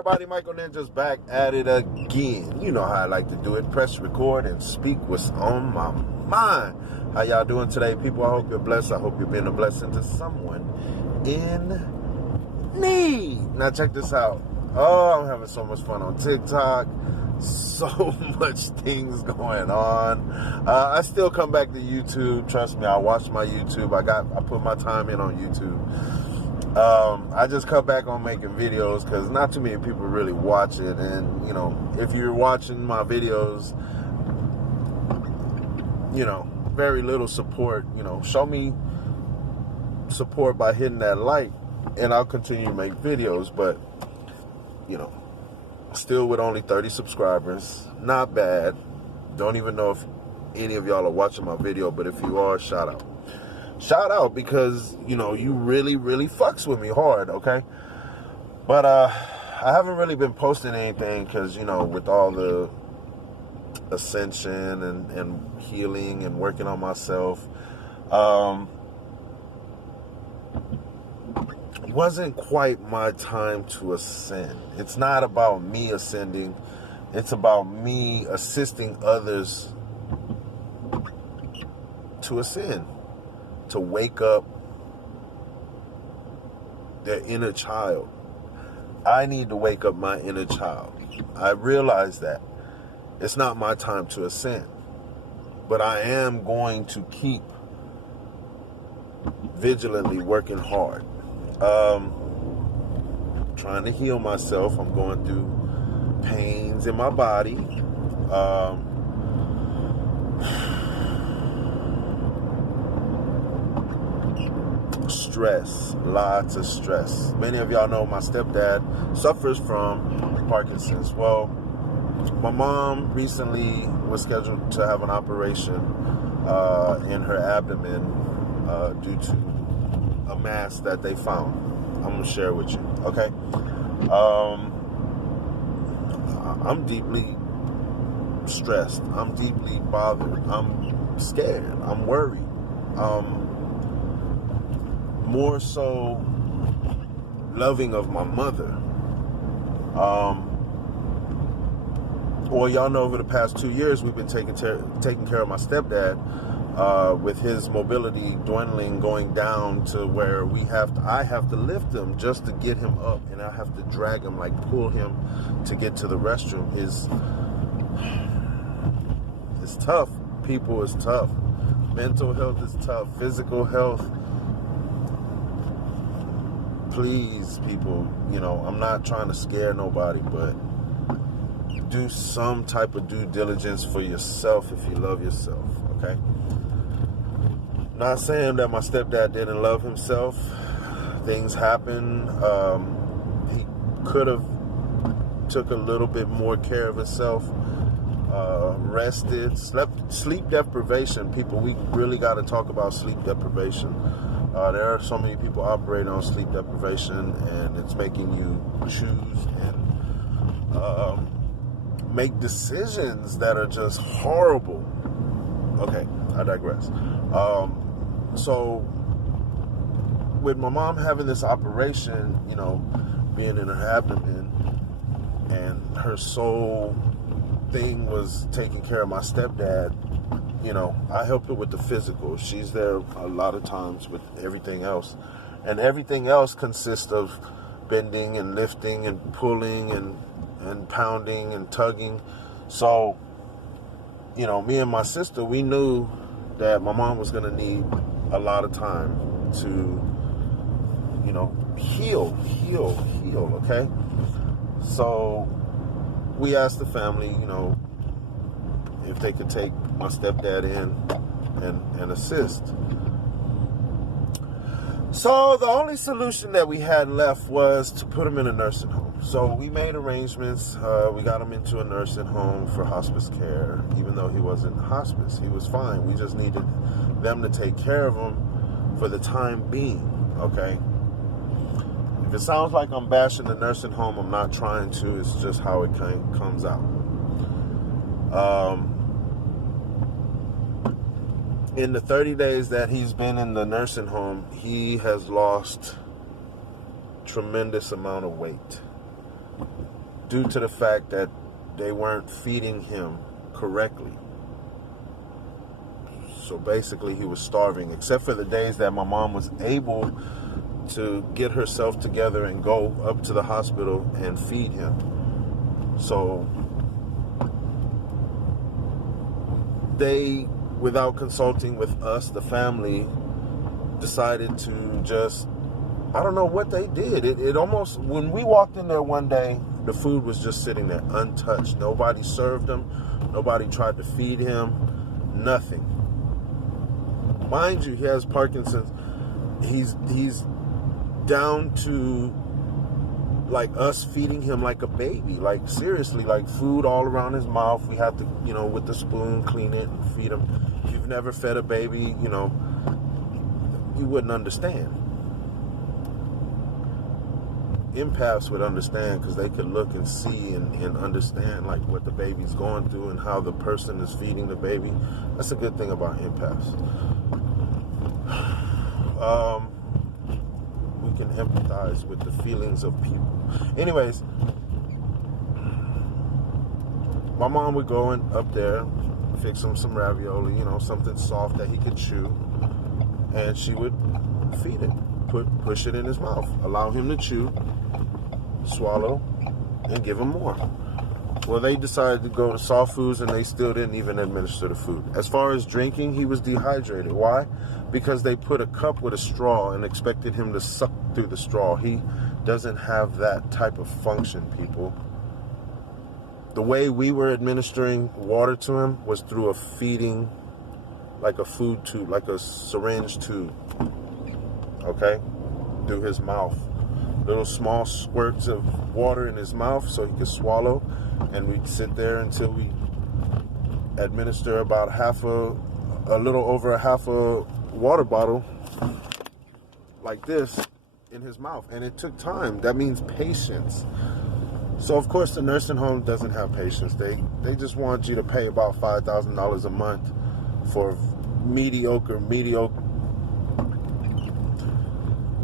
Everybody, Michael Ninja's back at it again. You know how I like to do it. Press record and speak what's on my mind. How y'all doing today, people? I hope you're blessed. I hope you're being a blessing to someone in need. Now check this out. Oh, I'm having so much fun on TikTok. So much things going on. I still come back to YouTube. Trust me, I watch my YouTube. I put my time in on YouTube. I just cut back on making videos because not too many people really watch it. And, you know, if you're watching my videos, you know, very little support, you know, show me support by hitting that like and I'll continue to make videos. But, you know, still with only 30 subscribers, not bad. Don't even know if any of y'all are watching my video, but if you are, shout out. Shout out because, you know, you really, really fucks with me hard, okay? But I haven't really been posting anything because, you know, with all the ascension and healing and working on myself, it wasn't quite my time to ascend. It's not about me ascending. It's about me assisting others to ascend. To wake up their inner child. I need to wake up my inner child. I realize that it's not my time to ascend, but I am going to keep vigilantly working hard. Trying to heal myself. I'm going through pains in my body. Stress, lots of stress. Many of y'all know my stepdad suffers from Parkinson's. Well, my mom recently was scheduled to have an operation in her abdomen due to a mass that they found. I'm gonna share with you, okay? I'm deeply stressed. I'm deeply bothered. I'm scared. I'm worried. More so loving of my mother. Well, y'all know over the past 2 years we've been taking care of my stepdad with his mobility dwindling, going down to where I have to lift him just to get him up, and I have to drag him, like pull him to get to the restroom. It's tough. People, it's tough. Mental health is tough. Physical health. Please, people, you know, I'm not trying to scare nobody, but do some type of due diligence for yourself if you love yourself, okay? Not saying that my stepdad didn't love himself. Things happen. He could have took a little bit more care of himself, rested, sleep deprivation. People, we really got to talk about sleep deprivation. There are so many people operating on sleep deprivation, and it's making you choose and make decisions that are just horrible. Okay, I digress. So, with my mom having this operation, you know, being in her abdomen, and her sole thing was taking care of my stepdad, you know, I help her with the physical. She's there a lot of times with everything else. And everything else consists of bending and lifting and pulling and pounding and tugging. So, you know, me and my sister, we knew that my mom was going to need a lot of time to, you know, heal, okay? So we asked the family, you know, if they could take my stepdad in and assist. So the only solution that we had left was to put him in a nursing home. So we made arrangements. We got him into a nursing home for hospice care. Even though he wasn't hospice, he was fine. We just needed them to take care of him for the time being, okay? If it sounds like I'm bashing the nursing home, I'm not trying to. It's just how it comes out. In the 30 days that he's been in the nursing home, he has lost tremendous amount of weight. due to the fact that they weren't feeding him correctly. So basically he was starving, except for the days that my mom was able to get herself together and go up to the hospital and feed him. So they, without consulting with us, the family, decided to just, I don't know what they did. It almost, when we walked in there one day, the food was just sitting there untouched. Nobody served him. Nobody tried to feed him. Nothing. Mind you, he has Parkinson's. He's down to like us feeding him like a baby. Like seriously, like food all around his mouth. We have to, with the spoon, clean it and feed him. If you've never fed a baby, you wouldn't understand. Empaths would understand because they could look and see and understand like what the baby's going through and how the person is feeding the baby. That's a good thing about empaths. We can empathize with the feelings of people. Anyways, my mom would go up there, fix him some ravioli, something soft that he could chew, and she would feed it, push it in his mouth, allow him to chew, swallow, and give him more. Well, they decided to go to soft foods, and they still didn't even administer the food. As far as drinking, he was dehydrated. Why? Because they put a cup with a straw and expected him to suck through the straw. He doesn't have that type of function, people. The way we were administering water to him was through a feeding, like a food tube, like a syringe tube, okay? Through his mouth. Little small squirts of water in his mouth so he could swallow, and we'd sit there until we administer about a little over a half a water bottle like this in his mouth. And it took time. That means patience. So of course the nursing home doesn't have patience. They just want you to pay about $5,000 a month for mediocre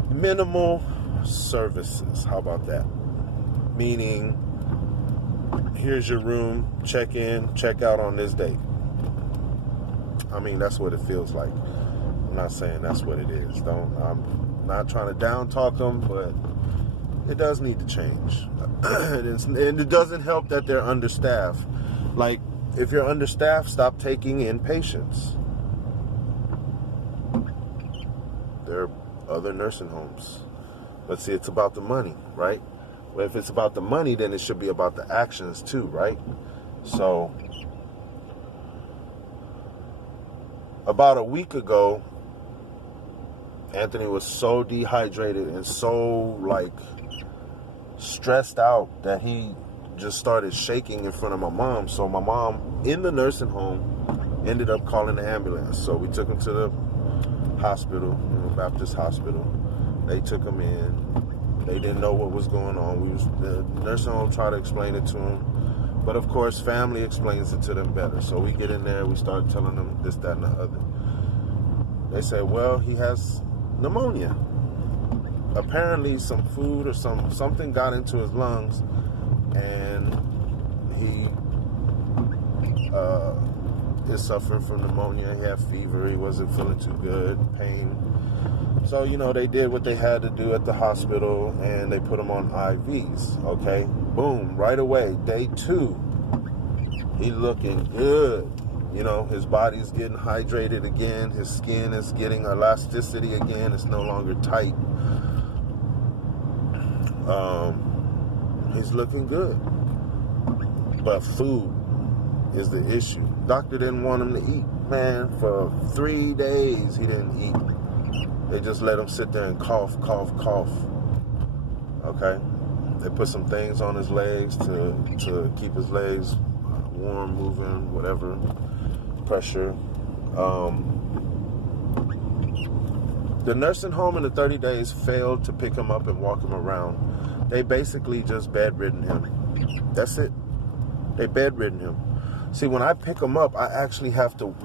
minimal services. How about that? Meaning, here's your room, check in, check out on this date. I mean, that's what it feels like. I'm not saying that's what it is. I'm not trying to down talk them, but it does need to change. And it doesn't help that they're understaffed. Like, if you're understaffed, stop taking in patients. There are other nursing homes. Let's see, it's about the money, right? Well, if it's about the money, then it should be about the actions too, right? So, about a week ago, Anthony was so dehydrated and so, stressed out that he just started shaking in front of my mom. So my mom, in the nursing home, ended up calling the ambulance. So we took him to the hospital, Baptist Hospital. They took him in. They didn't know what was going on. The nursing home tried to explain it to him. But of course, family explains it to them better. So we get in there, we start telling them this, that, and the other. They say, well, he has pneumonia. Apparently some food or something got into his lungs, and he is suffering from pneumonia. He had fever. He wasn't feeling too good, pain. So, they did what they had to do at the hospital, and they put him on IVs, okay? Boom, right away, day 2, he looking good. His body's getting hydrated again. His skin is getting elasticity again. It's no longer tight. He's looking good. But food is the issue. Doctor didn't want him to eat. Man, for 3 days, he didn't eat. They just let him sit there and cough. Okay? They put some things on his legs to keep his legs warm, moving, whatever, pressure. The nursing home in the 30 days failed to pick him up and walk him around. They basically just bedridden him. That's it. They bedridden him. See, when I pick him up, I actually have to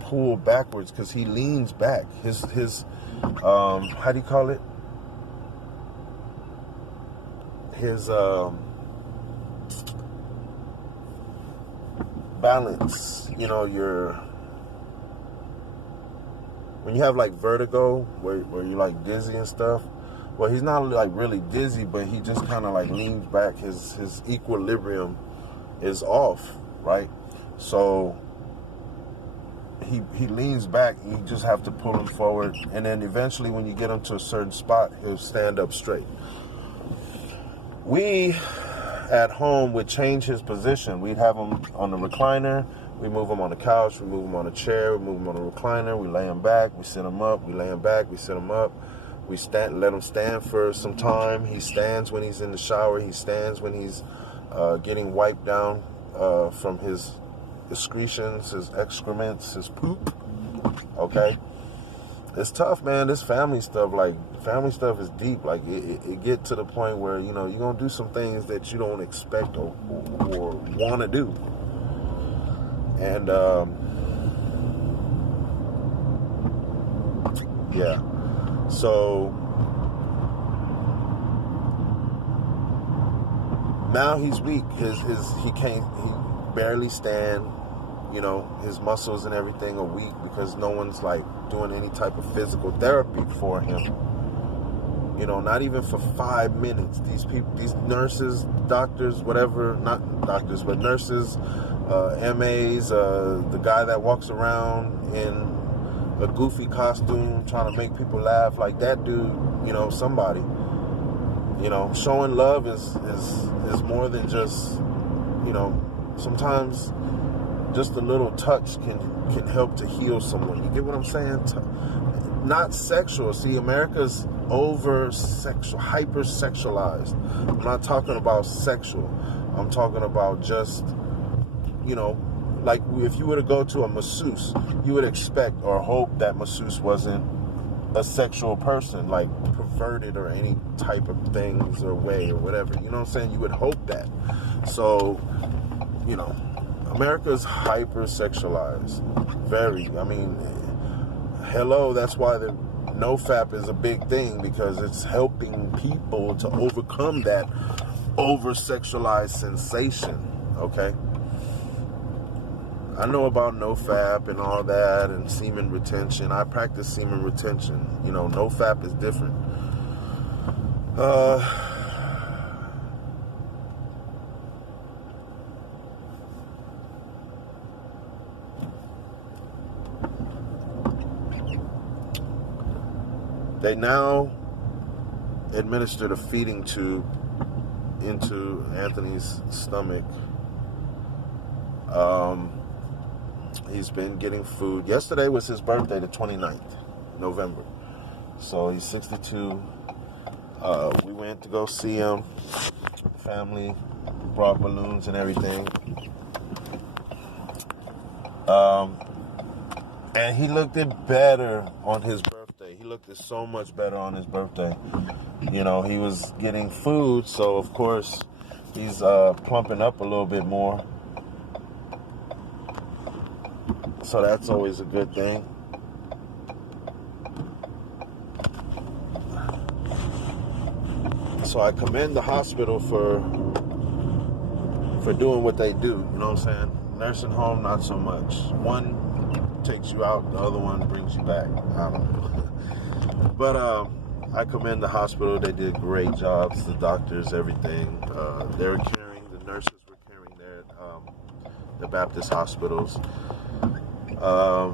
pull backwards because he leans back. His how do you call it? His balance, you know, when you have like vertigo, where you're like dizzy and stuff. Well, he's not like really dizzy, but he just kind of like leans back. His equilibrium is off, right? So he leans back, and you just have to pull him forward, and then eventually when you get him to a certain spot, he'll stand up straight. We at home would change his position. We'd have him on the recliner, we move him on the couch, we move him on a chair, we move him on a recliner, we lay him back, we sit him up, we lay him back, we sit him up. We let him stand for some time. He stands when he's in the shower. He stands when he's getting wiped down from his excretions, his excrements, his poop. Okay? It's tough, man. This family stuff is deep. Like, it get to the point where, you know, you're going to do some things that you don't expect or want to do. And, yeah. So now he's weak. He barely stand. You know, his muscles and everything are weak because no one's like doing any type of physical therapy for him. You know, not even for 5 minutes. These people, these nurses, doctors, whatever, not doctors, but nurses, MAs, the guy that walks around in a goofy costume trying to make people laugh, like that dude, you know, somebody. You know, showing love is more than just, you know, sometimes just a little touch can help to heal someone. You get what I'm saying? Not sexual. See, America's hyper-sexualized. I'm not talking about sexual. I'm talking about just, you know, like if you were to go to a masseuse, you would expect or hope that masseuse wasn't a sexual person, like perverted or any type of things or way or whatever. You know what I'm saying? You would hope that. So, you know, America's hyper-sexualized. Very. I mean, hello, that's why the NoFap is a big thing, because it's helping people to overcome that over-sexualized sensation, okay? I know about NoFap and all that and semen retention. I practice semen retention. You know, NoFap is different. They now administered a feeding tube into Anthony's stomach. He's been getting food. Yesterday was his birthday, the 29th, November. So he's 62. We went to go see him. Family brought balloons and everything. And he looked better on his birthday. He looked so much better on his birthday. You know, he was getting food, so of course he's plumping up a little bit more. So that's always a good thing. So I commend the hospital for doing what they do. You know what I'm saying? Nursing home, not so much. One takes you out, the other one brings you back. I don't know. But I commend the hospital. They did great jobs. The doctors, everything. They were caring. The nurses were caring there at the Baptist hospitals. I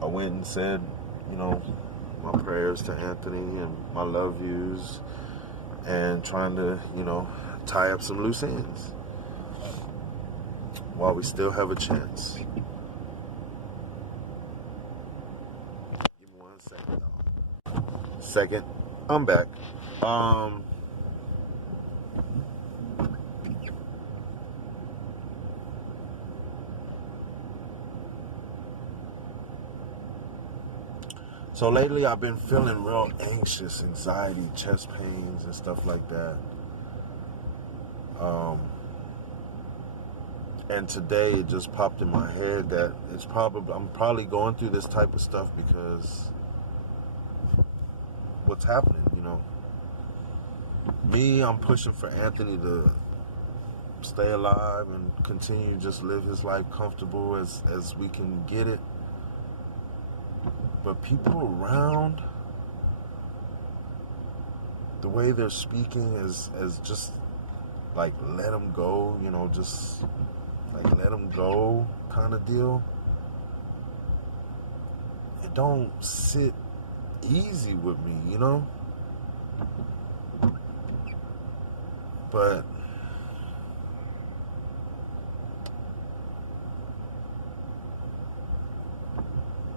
went and said, you know, my prayers to Anthony and my love yous, and trying to, you know, tie up some loose ends while we still have a chance. Give me 1 second, y'all. Second, I'm back. So lately I've been feeling real anxious, anxiety, chest pains and stuff like that. And today it just popped in my head that I'm probably going through this type of stuff because what's happening, you know. I'm pushing for Anthony to stay alive and continue to just live his life comfortable as we can get it. But people around, the way they're speaking is just like, let him go, just like let him go kind of deal. It don't sit easy with me, But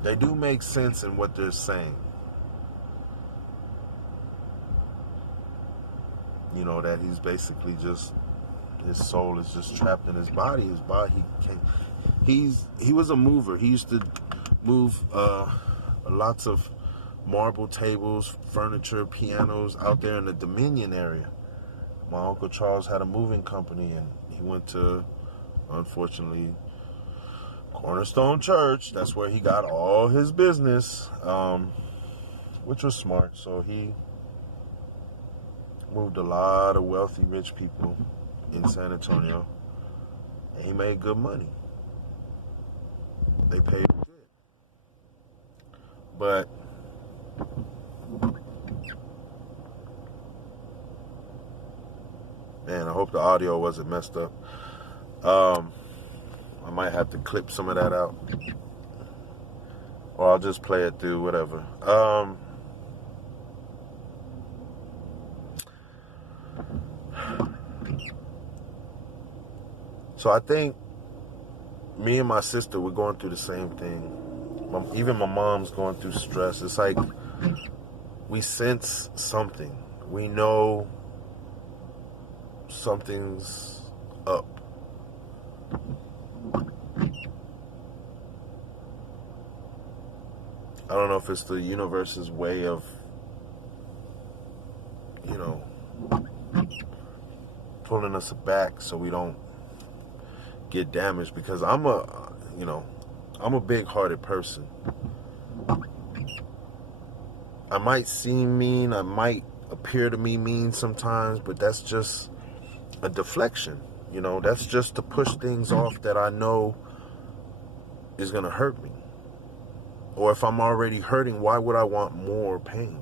they do make sense in what they're saying. That he's basically just, his soul is just trapped in his body. His body, he was a mover. He used to move lots of marble tables, furniture, pianos out there in the Dominion area. My Uncle Charles had a moving company, and he went to, unfortunately, Cornerstone Church. That's where he got all his business, which was smart. So he moved a lot of wealthy, rich people in San Antonio, and he made good money. They paid good. But man, I hope the audio wasn't messed up. I might have to clip some of that out, or I'll just play it through, whatever. So I think me and my sister, we're going through the same thing. Even my mom's going through stress. It's like we sense something. We know something's up. I don't know if it's the universe's way of, pulling us back so we don't get damaged, because I'm a big-hearted person. I might seem mean, I might appear to me mean sometimes, but that's just a deflection. That's just to push things off that I know is going to hurt me. Or if I'm already hurting, why would I want more pain?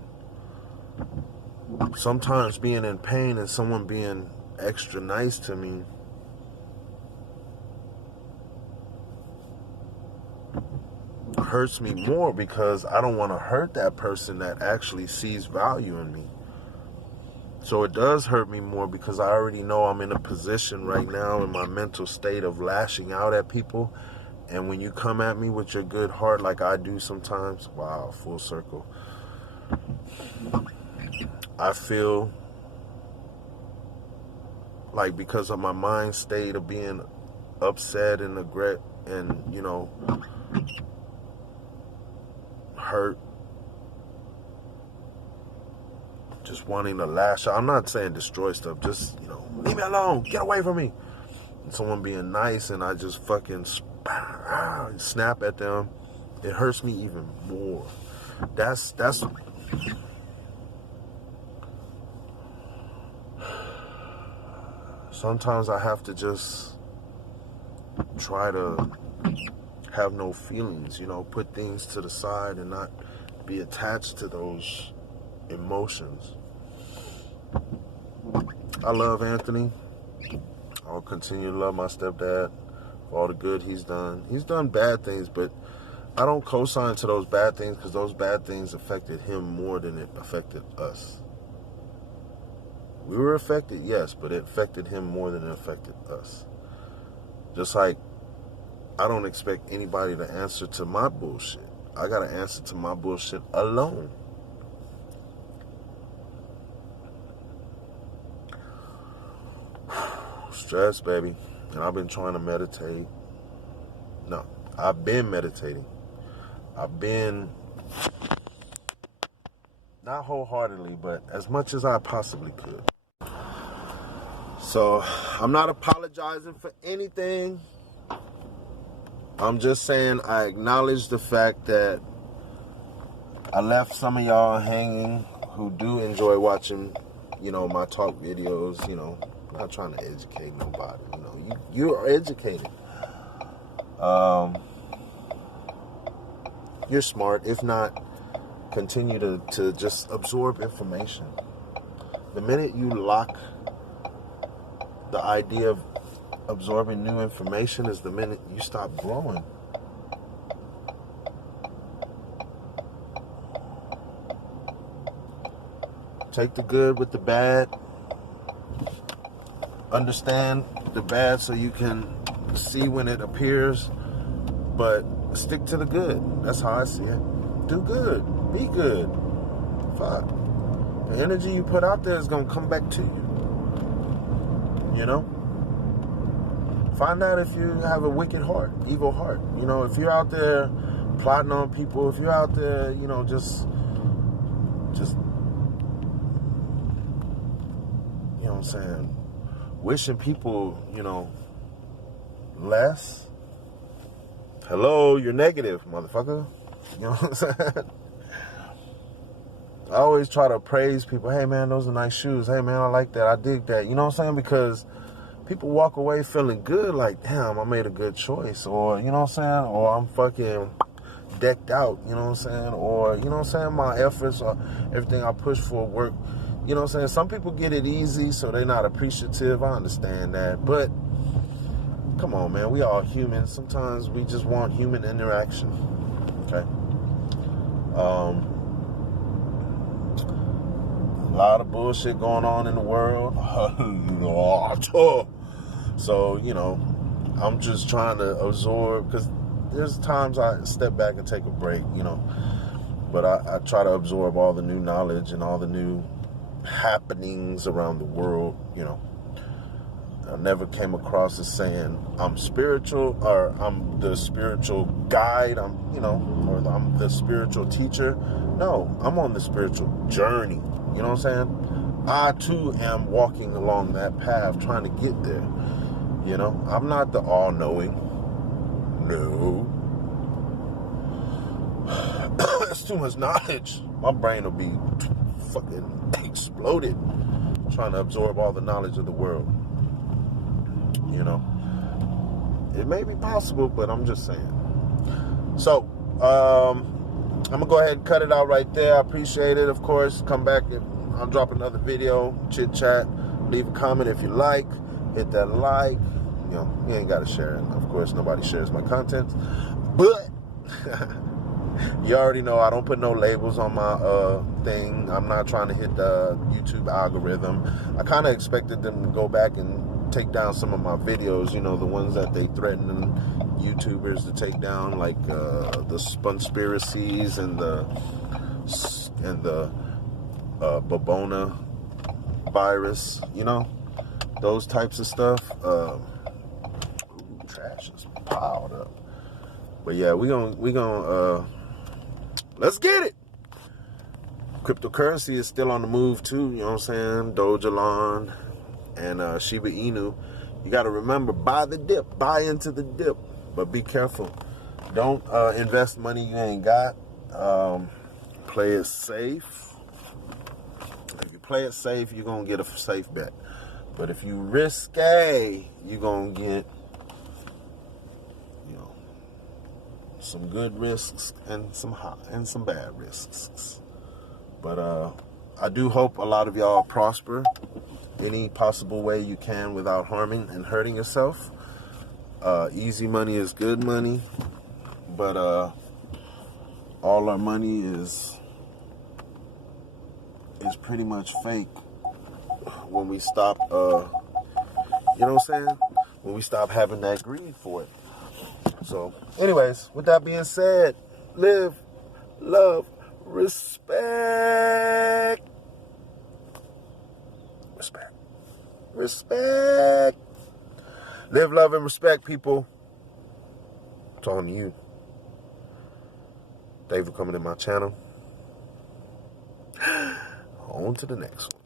Sometimes being in pain and someone being extra nice to me hurts me more, because I don't want to hurt that person that actually sees value in me. So it does hurt me more, because I already know I'm in a position right now in my mental state of lashing out at people. And when you come at me with your good heart like I do sometimes, wow, full circle, I feel like, because of my mind state of being upset and regret and, hurt, just wanting to lash out. I'm not saying destroy stuff, just, leave me alone, get away from me. And someone being nice and I just fucking snap at them, it hurts me even more. That's sometimes I have to just try to have no feelings, put things to the side and not be attached to those emotions. I love Anthony. I'll continue to love my stepdad for all the good he's done. He's done bad things, but I don't co-sign to those bad things, because those bad things affected him more than it affected us. We were affected, yes, but it affected him more than it affected us. Just like I don't expect anybody to answer to my bullshit. I got to answer to my bullshit alone. Stress, baby. And I've been trying to meditate. No, I've been meditating. I've been, not wholeheartedly, but as much as I possibly could. So, I'm not apologizing for anything. I'm just saying I acknowledge the fact that I left some of y'all hanging who do enjoy watching you know, my talk videos, you know, I'm not trying to educate nobody. You know, you are educated. You're smart. If not, continue to just absorb information. The minute you lock the idea of absorbing new information is the minute you stop growing. Take the good with the bad. Understand the bad so you can see when it appears, but stick to the good. That's how I see it. Do good. Be good. Fuck. The energy you put out there is going to come back to you. You know? Find out if you have a wicked heart, evil heart. You know, if you're out there plotting on people, if you're out there, you know, just you know what I'm saying, wishing people, you know, less. Hello, you're negative, motherfucker. You know what I'm saying? I always try to praise people. Hey, man, those are nice shoes. Hey, man, I like that. I dig that. You know what I'm saying? Because people walk away feeling good like, damn, I made a good choice. Or, you know what I'm saying? Or I'm fucking decked out. You know what I'm saying? Or, you know what I'm saying? My efforts or everything I push for work. You know what I'm saying? Some people get it easy, so they're not appreciative. I understand that. But come on, man. We all humans. Sometimes we just want human interaction. Okay? A lot of bullshit going on in the world. So, you know, I'm just trying to absorb, because there's times I step back and take a break, you know. But I try to absorb all the new knowledge and all the new happenings around the world, you know. I never came across as saying I'm spiritual or I'm the spiritual guide, or I'm the spiritual teacher. No, I'm on the spiritual journey. You know what I'm saying? I too am walking along that path trying to get there. You know, I'm not the all-knowing. No. That's too much knowledge. My brain will be fucking exploded trying to absorb all the knowledge of the world. You know, it may be possible, but I'm just saying. So, I'm gonna go ahead and cut it out right there. I appreciate it. Of course, come back and I'll drop another video, chit chat, leave a comment if you like, hit that like. You know, you ain't gotta share it. Of course, nobody shares my content, but you already know I don't put no labels on my thing. I'm not trying to hit the YouTube algorithm. I kind of expected them to go back and take down some of my videos, you know, the ones that they threaten YouTubers to take down, like the Spunspiracies and the Bobona virus, you know, those types of stuff. Trash is piled up. But yeah, we gonna let's get it. Cryptocurrency is still on the move too, you know what I'm saying? Dogelon and Shiba Inu. You got to remember, buy the dip, buy into the dip, but be careful. Don't invest money you ain't got. Play it safe. If you play it safe, you're going to get a safe bet. But if you risque, you're going to get, you know, some good risks and some bad risks. But I do hope a lot of y'all prosper any possible way you can without harming and hurting yourself. Easy money is good money, but all our money is pretty much fake when we stop, you know what I'm saying? When we stop having that greed for it. So, anyways, with that being said, live, love, respect. Respect. Live, love, and respect, people. I'm talking to you. Thank you for coming to my channel. On to the next one.